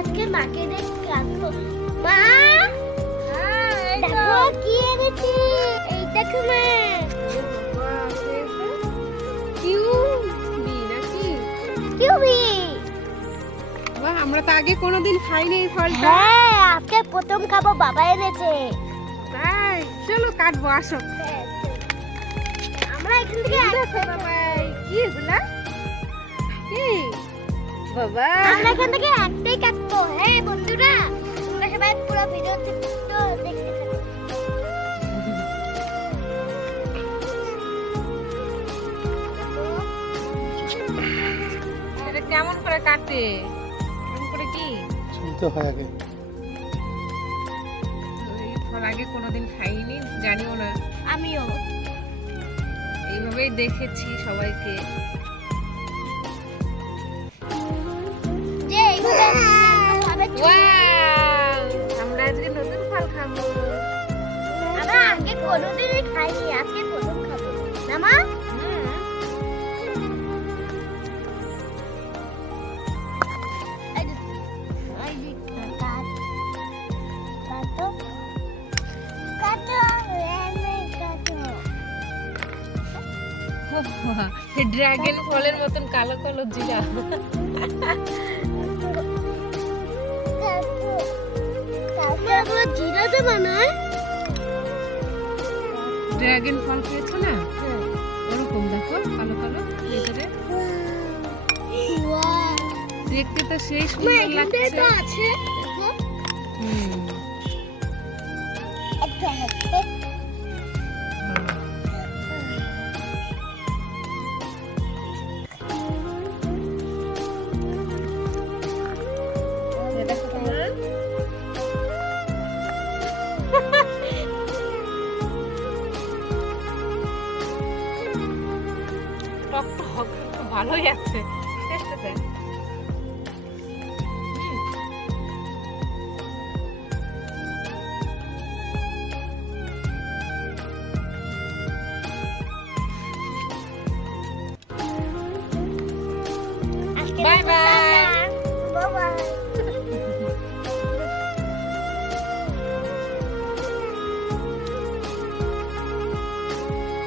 আজকে মাকে দেখে কাঁদবো মা! দেখো কি এনেছি। এই দেখো মা। আমরা তো আগে কোনোদিন খাইনি এই ফলটা। হ্যাঁ আজকে প্রথম খাব বাবা এনেছে। তাই? চলো কাটবো আসো। আমরা এখান থেকে কি এগুলা? বাবা। আমরা এখান থেকে একটাই কাটবো হ্যাঁ বন্ধুরা তোমরা সবাই পুরো ভিডিও দেখতে দেখতে থাকো। এটা কেমন করে কাটে? কেমন করে কি? শুনতে হয় আগে। এই ফল আগে কোনোদিন খাইনি জানিও না। আমিও। এইভাবেই দেখেছি সবাইকে। আগে কোনোদিনই খাইনি আজকে প্রথম খাব। না মা? ড্রাগন ফলের মতন কালো কালো জিরা। জিরা যে বানায় ড্রাগন ফল খেয়েছো না? ওরকম দেখো কালো কালো ভেতরে। দেখতে তো সেই সুন্দর লাগছে। হুম। টক টক ভালোই আছে। Taste Bye bye. Bye bye